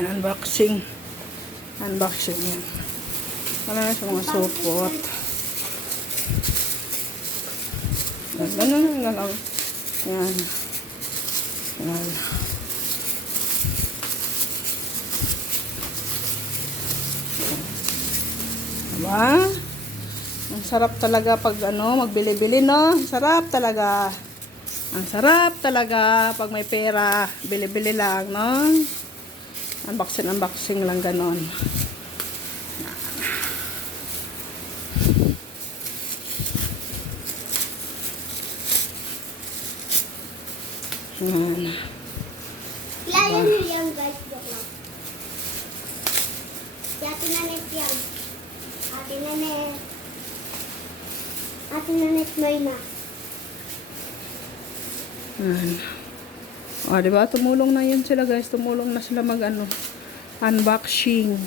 Unboxing. Unboxing yan. Wala na sa mga support. Ganun na lang. Yan. Yan. Diba? Ang sarap talaga pag magbili-bili, no? Sarap talaga. Ang sarap talaga pag may pera. Bili-bili lang, no? Unboxing lang ganon. Yan. Ilayan nyo yan, guys. Joke lang. Si Ate Nanet yan. Ate Nanet. Ate Nanet Mayma. Yan. O, diba? Tumulong na yun sila, guys. Tumulong na sila unboxing.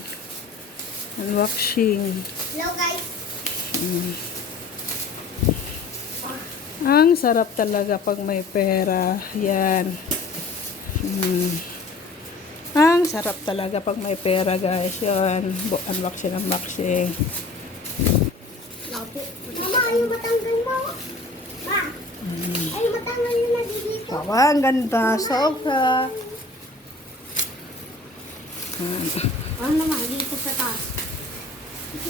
Unboxing. Hello, guys. Ang sarap talaga pag may pera. Yan. Ang sarap talaga pag may pera, guys. Yan. Unboxing. Mama, ayaw matanggal mo. Ma, ayaw matanggal yung nagigito. Tawa, ang ganda. Sobra. Ano naman, dito sa taas.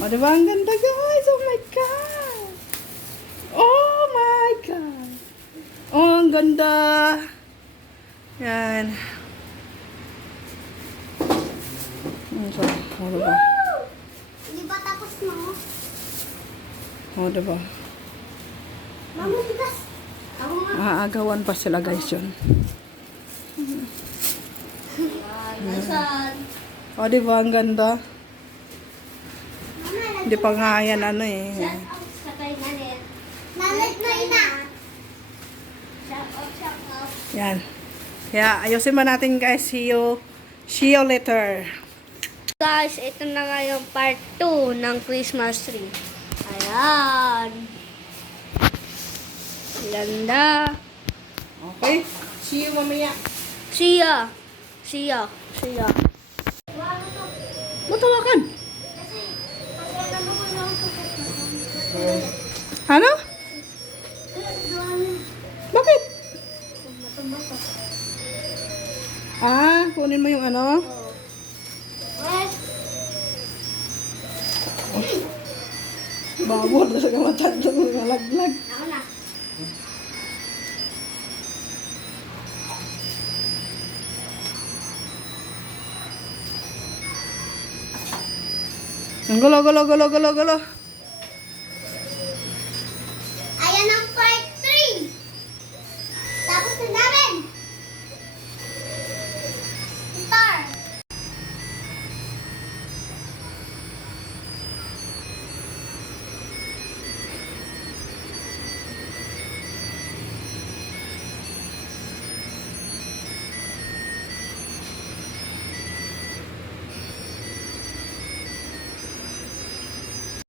O, diba? Ang ganda, guys. Oh my God. Oh my God. Oh, ang ganda. Yan. O, diba? Hindi ba tapos mo? O, diba? Mama, bigas. Ako nga. Aagawan pa sila, guys, yun. Nasaan? O, diba? Ang ganda. Mama, Hindi pa nga yan, eh. shout out sa kay Nanet. Nanet Mayma. Shout out. Yan. Kaya, ayusin ba natin, guys. See you later. Guys, ito na nga yung part 2 ng Christmas tree. Ayan. Ganda. Okay? See you mamaya. Siya. Matawakan. Ano? Bakit? Kunin mo yung Babor na sa kamatan ng mga laglag. Ako na. Ang gulo.